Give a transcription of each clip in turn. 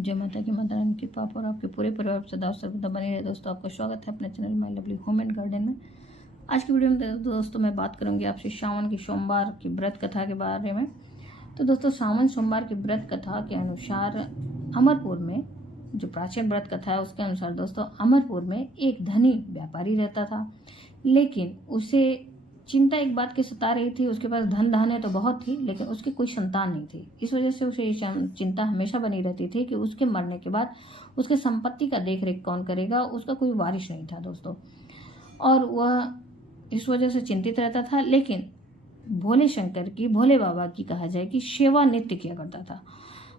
जय माता की, माता रानी की कृपा और आपके पूरे परिवार सदा सर्वदा बने रहे। दोस्तों, आपका स्वागत है अपने channel my lovely home and garden में। आज की वीडियो में दोस्तों मैं बात करूंगी आपसे सावन की सोमवार की व्रत कथा के बारे में। तो दोस्तों, सावन सोमवार की व्रत कथा के अनुसार अमरपुर में जो प्राचीन व्रत कथा है उसके अनुसार दोस्तों, अमरपुर में एक धनी व्यापारी रहता था, लेकिन उसे चिंता एक बात की सता रही थी। उसके पास धन धान्य तो बहुत थी, लेकिन उसकी कोई संतान नहीं थी। इस वजह से उसे चिंता हमेशा बनी रहती थी कि उसके मरने के बाद उसके संपत्ति का देख रेख कौन करेगा। उसका कोई वारिस नहीं था दोस्तों, और वह इस वजह से चिंतित रहता था। लेकिन भोले शंकर की, भोले बाबा की कहा जाए कि सेवा नित्य किया करता था।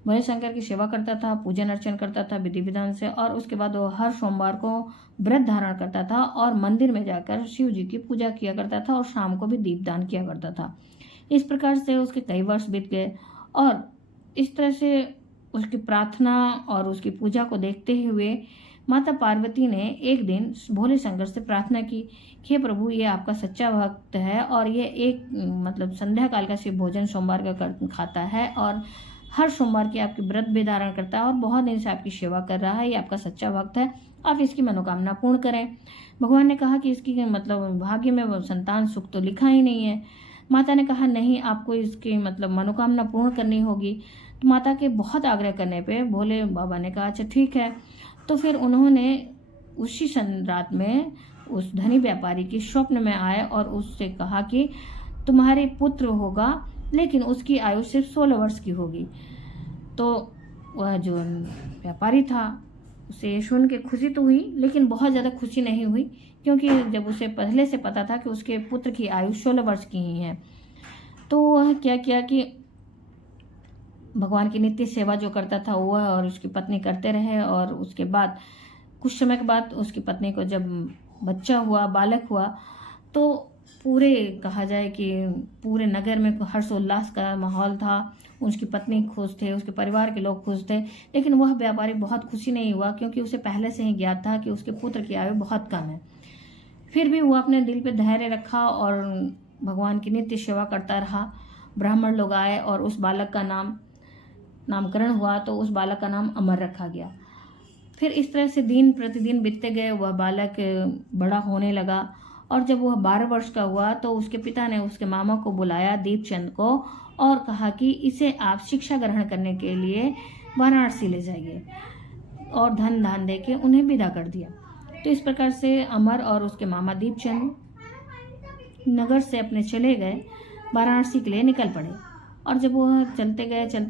भोले शंकर की सेवा करता था, पूजन अर्चन करता था विधि विधान से, और उसके बाद वो हर सोमवार को व्रत धारण करता था और मंदिर में जाकर शिव जी की पूजा किया करता था और शाम को भी दीपदान किया करता था। इस प्रकार से उसके कई वर्ष बीत गए, और इस तरह से उसकी प्रार्थना और उसकी पूजा को देखते हुए माता पार्वती ने एक दिन भोले शंकर से प्रार्थना की, हे प्रभु, ये आपका सच्चा भक्त है और ये एक संध्या काल का शिव भोजन सोमवार का खाता है और हर सोमवार की आपकी व्रत भी धारण करता है और बहुत दिन से आपकी सेवा कर रहा है। ये आपका सच्चा भक्त है, आप इसकी मनोकामना पूर्ण करें। भगवान ने कहा कि इसकी भाग्य में संतान सुख तो लिखा ही नहीं है। माता ने कहा नहीं, आपको इसकी मनोकामना पूर्ण करनी होगी। तो माता के बहुत आग्रह करने पे भोले बाबा ने कहा अच्छा ठीक है। तो फिर उन्होंने उसी रात में उस धनी व्यापारी की स्वप्न में आए और उससे कहा कि तुम्हारे पुत्र होगा, लेकिन उसकी आयु सिर्फ 16 वर्ष की होगी। तो वह जो व्यापारी था उसे सुन के खुशी तो हुई, लेकिन बहुत ज़्यादा खुशी नहीं हुई, क्योंकि जब उसे पहले से पता था कि उसके पुत्र की आयु 16 वर्ष की ही है। तो वह क्या किया कि भगवान की नित्य सेवा जो करता था वह और उसकी पत्नी करते रहे। और उसके बाद कुछ समय के बाद उसकी पत्नी को जब बच्चा हुआ, बालक हुआ, तो पूरे कहा जाए कि पूरे नगर में हर्षोल्लास का माहौल था। उसकी पत्नी खुश थे, उसके परिवार के लोग खुश थे, लेकिन वह व्यापारी बहुत खुशी नहीं हुआ, क्योंकि उसे पहले से ही ज्ञात था कि उसके पुत्र की आयु बहुत कम है। फिर भी वह अपने दिल पे धैर्य रखा और भगवान की नित्य सेवा करता रहा। ब्राह्मण लोग आए और उस बालक का नामकरण हुआ, तो उस बालक का नाम अमर रखा गया। फिर इस तरह से दिन प्रतिदिन बीतते गए, वह बालक बड़ा होने लगा, और जब वह 12 वर्ष का हुआ तो उसके पिता ने उसके मामा को बुलाया, दीपचंद को, और कहा कि इसे आप शिक्षा ग्रहण करने के लिए वाराणसी ले जाइए, और धन दान दे के उन्हें विदा कर दिया। तो इस प्रकार से अमर और उसके मामा दीपचंद नगर से अपने चले गए, वाराणसी के लिए निकल पड़े। और जब वह चलते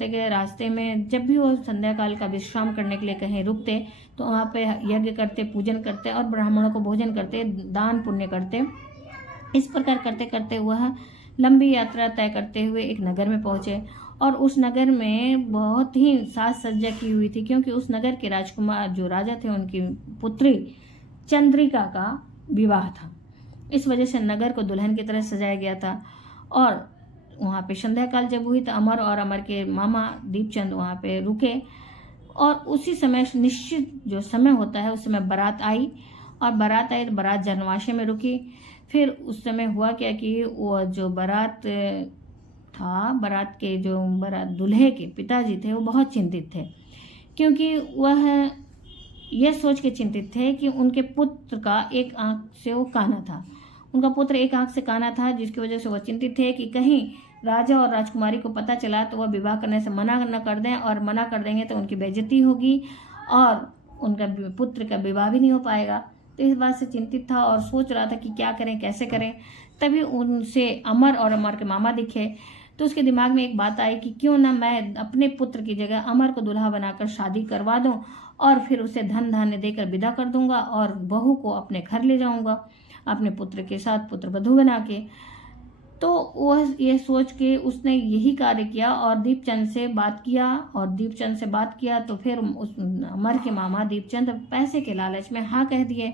गए रास्ते में जब भी वो संध्या काल का विश्राम करने के लिए कहीं रुकते, तो वहाँ पे यज्ञ करते, पूजन करते और ब्राह्मणों को भोजन करते, दान पुण्य करते। इस प्रकार करते करते वह लंबी यात्रा तय करते हुए एक नगर में पहुँचे, और उस नगर में बहुत ही साज सज्जा की हुई थी, क्योंकि उस नगर के राजकुमार जो राजा थे उनकी पुत्री चंद्रिका का विवाह था। इस वजह से नगर को दुल्हन की तरह सजाया गया था। और वहाँ पे संध्या काल जब हुई तो अमर और अमर के मामा दीपचंद वहाँ पे रुके, और उसी समय निश्चित जो समय होता है उस समय बारात आई, और बारात आई तो बारात जनवासे में रुकी। फिर उस समय हुआ क्या कि वो जो बारात था, बारात के जो बारात दूल्हे के पिताजी थे वो बहुत चिंतित थे, क्योंकि वह यह सोच के चिंतित थे कि उनके पुत्र का एक आंख से वो काना था। उनका पुत्र एक आंख से काना था, जिसकी वजह से वह चिंतित थे कि कहीं राजा और राजकुमारी को पता चला तो वह विवाह करने से मना न कर दें, और मना कर देंगे तो उनकी बेइज्जती होगी और उनका पुत्र का विवाह भी नहीं हो पाएगा। तो इस बात से चिंतित था और सोच रहा था कि क्या करें, कैसे करें। तभी उनसे अमर और अमर के मामा दिखे, तो उसके दिमाग में एक बात आई कि क्यों ना मैं अपने पुत्र की जगह अमर को दुल्हा बनाकर शादी करवा दूं, और फिर उसे धन धान्य देकर विदा कर दूंगा और बहू को अपने घर ले जाऊंगा अपने पुत्र के साथ, पुत्र वधू बना के। तो वह यह सोच के उसने यही कार्य किया और दीपचंद से बात किया। तो फिर उस अमर के मामा दीपचंद पैसे के लालच में हाँ कह दिए,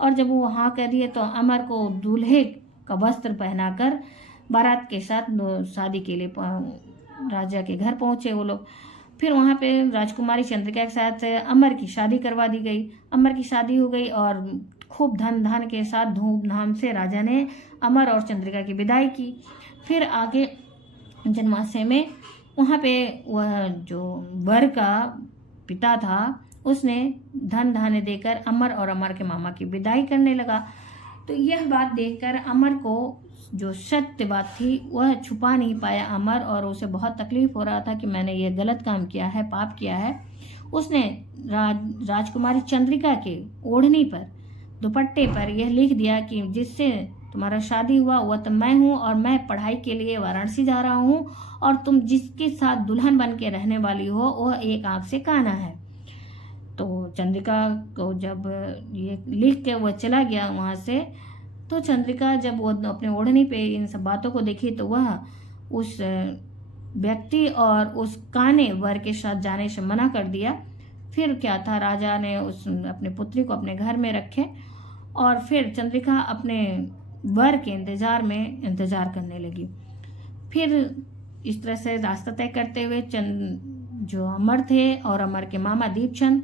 और जब वो हाँ कह दिए तो अमर को दूल्हे का वस्त्र पहनाकर बारात के साथ शादी के लिए राजा के घर पहुंचे वो लोग। फिर वहाँ पे राजकुमारी चंद्रिका के साथ अमर की शादी करवा दी गई। अमर की शादी हो गई और खूब धन धान के साथ धूमधाम से राजा ने अमर और चंद्रिका की विदाई की। फिर आगे जनमासे में वहाँ पे वह जो वर का पिता था उसने धन धान्य देकर अमर और अमर के मामा की विदाई करने लगा। तो यह बात देखकर अमर को जो सत्य बात थी वह छुपा नहीं पाया अमर, और उसे बहुत तकलीफ हो रहा था कि मैंने ये गलत काम किया है, पाप किया है। उसने राजकुमारी चंद्रिका के ओढ़नी पर, दुपट्टे पर यह लिख दिया कि जिससे तुम्हारा शादी हुआ वह तो मैं हूँ, और मैं पढ़ाई के लिए वाराणसी जा रहा हूँ, और तुम जिसके साथ दुल्हन बन के रहने वाली हो वह एक आंख से काना है। तो चंद्रिका को जब ये लिख के वह चला गया वहाँ से, तो चंद्रिका जब वो अपने ओढ़नी पे इन सब बातों को देखी तो वह उस व्यक्ति और उस काने वर के साथ जाने से मना कर दिया। फिर क्या था, राजा ने अपने पुत्री को अपने घर में रखे, और फिर चंद्रिका अपने वर के इंतजार करने लगी। फिर इस तरह से रास्ता तय करते हुए जो अमर थे और अमर के मामा दीपचंद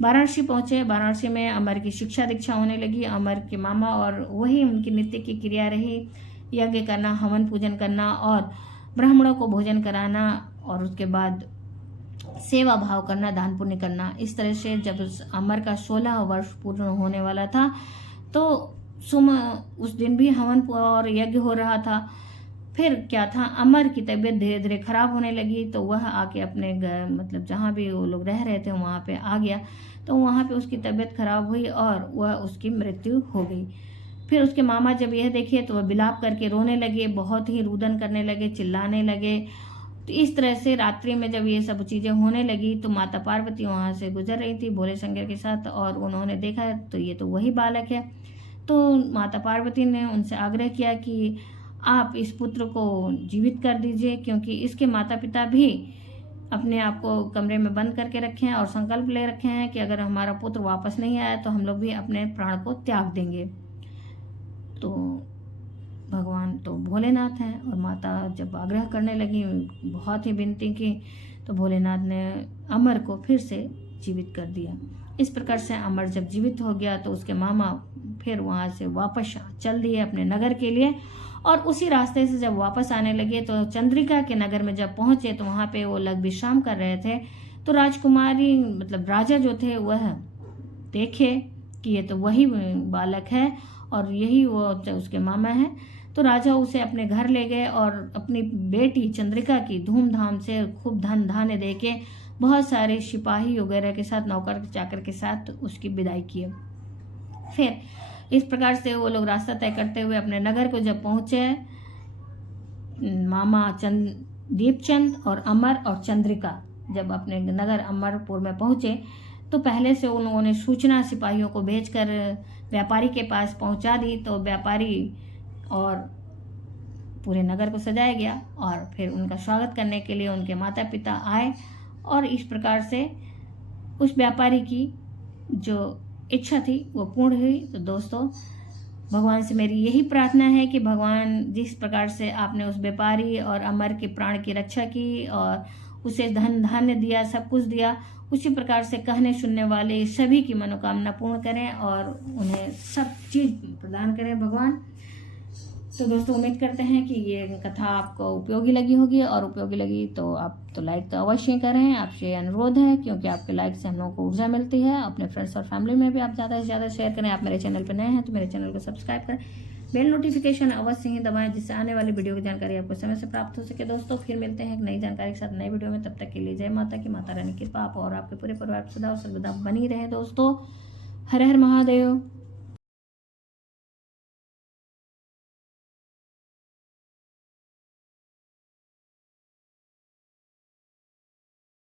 वाराणसी पहुंचे। वाराणसी में अमर की शिक्षा दीक्षा होने लगी। अमर के मामा और वही उनकी नित्य की क्रिया रही, यज्ञ करना, हवन पूजन करना और ब्राह्मणों को भोजन कराना, और उसके बाद सेवा भाव करना, दान पुण्य करना। इस तरह से जब अमर का 16 वर्ष पूर्ण होने वाला था तो उस दिन भी हवन और यज्ञ हो रहा था। फिर क्या था, अमर की तबीयत धीरे धीरे खराब होने लगी, तो वह आके अपने मतलब जहाँ भी वो लोग रह रहे थे वहाँ पे आ गया। तो वहाँ पे उसकी तबीयत खराब हुई और वह उसकी मृत्यु हो गई। फिर उसके मामा जब यह देखे तो वह विलाप करके रोने लगे, बहुत ही रुदन करने लगे, चिल्लाने लगे। तो इस तरह से रात्रि में जब ये सब चीज़ें होने लगी तो माता पार्वती वहाँ से गुजर रही थी भोले शंकर के साथ, और उन्होंने देखा तो ये तो वही बालक है। तो माता पार्वती ने उनसे आग्रह किया कि आप इस पुत्र को जीवित कर दीजिए, क्योंकि इसके माता पिता भी अपने आप को कमरे में बंद करके रखे हैं और संकल्प ले रखे हैं कि अगर हमारा पुत्र वापस नहीं आया तो हम लोग भी अपने प्राण को त्याग देंगे। तो भगवान तो भोलेनाथ हैं, और माता जब आग्रह करने लगी, बहुत ही विनती की, तो भोलेनाथ ने अमर को फिर से जीवित कर दिया। इस प्रकार से अमर जब जीवित हो गया तो उसके मामा फिर वहाँ से वापस चल दिए अपने नगर के लिए, और उसी रास्ते से जब वापस आने लगे तो चंद्रिका के नगर में जब पहुंचे तो वहाँ पे वो लोग विश्राम कर रहे थे। तो राजकुमारी मतलब राजा जो थे वह देखे कि ये तो वही बालक है और यही वो उसके मामा है। तो राजा उसे अपने घर ले गए और अपनी बेटी चंद्रिका की धूमधाम से खूब धन धान्य दे के, बहुत सारे सिपाही वगैरह के साथ, नौकर चाकर के साथ उसकी विदाई किए। फिर इस प्रकार से वो लोग रास्ता तय करते हुए अपने नगर को जब पहुंचे, मामा दीपचंद और अमर और चंद्रिका जब अपने नगर अमरपुर में पहुंचे तो पहले से उन्होंने सूचना सिपाहियों को भेजकर व्यापारी के पास पहुंचा दी। तो व्यापारी और पूरे नगर को सजाया गया, और फिर उनका स्वागत करने के लिए उनके माता पिता आए, और इस प्रकार से उस व्यापारी की जो इच्छा थी वो पूर्ण हुई। तो दोस्तों, भगवान से मेरी यही प्रार्थना है कि भगवान जिस प्रकार से आपने उस व्यापारी और अमर के प्राण की रक्षा की और उसे धन धान्य दिया, सब कुछ दिया, उसी प्रकार से कहने सुनने वाले सभी की मनोकामना पूर्ण करें और उन्हें सब चीज़ प्रदान करें भगवान। तो दोस्तों, उम्मीद करते हैं कि ये कथा आपको उपयोगी लगी होगी, और उपयोगी लगी तो आप तो लाइक तो अवश्य करें। आपसे अनुरोध है, क्योंकि आपके लाइक से हम लोगों को ऊर्जा मिलती है। अपने फ्रेंड्स और फैमिली में भी आप ज़्यादा से ज़्यादा शेयर करें। आप मेरे चैनल पर नए हैं तो मेरे चैनल को सब्सक्राइब करें, बेल नोटिफिकेशन अवश्य ही दबाएं, जिससे आने वाली वीडियो की जानकारी आपको समय से प्राप्त हो सके। दोस्तों, फिर मिलते हैं एक नई जानकारी के साथ नई वीडियो में। तब तक के लिए जय माता की, माता रानी की कृपा आप और आपके पूरे परिवार सदा और सर्वदा बनी रहे। दोस्तों, हर हर महादेव।